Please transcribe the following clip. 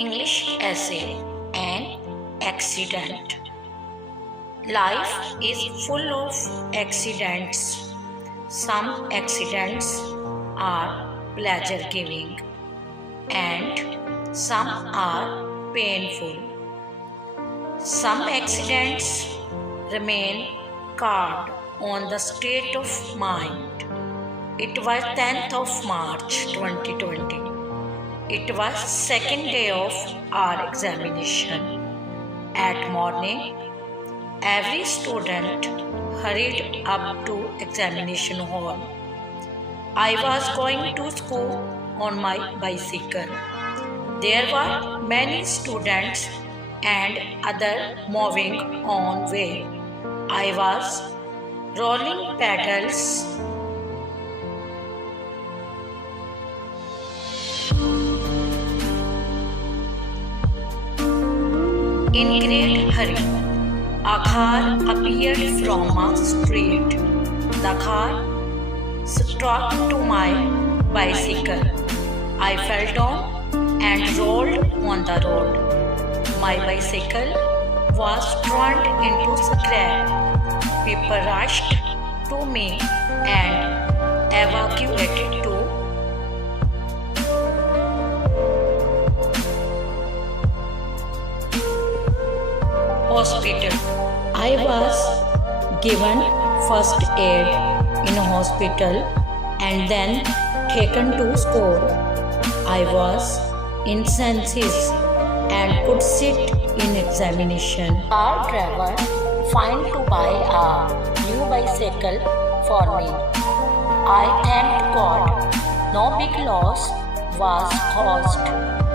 English essay, an accident. Life is full of accidents. Some accidents are pleasure giving and some are painful. Some accidents remain carved on the state of mind. It was 10th of March 2020. It was second day of our examination. At morning, every student hurried up to examination hall. I was going to school on my bicycle. There were many students and other moving on way. I was rolling pedals. In great hurry, a car appeared from a street. The car struck to my bicycle. I fell down and rolled on the road. My bicycle was turned into scrap. People rushed to me and evacuated to hospital. I was given first aid in a hospital and then taken to school. I was in senses and could sit in examination. Our driver found to buy a new bicycle for me. I thanked God. No big loss was caused.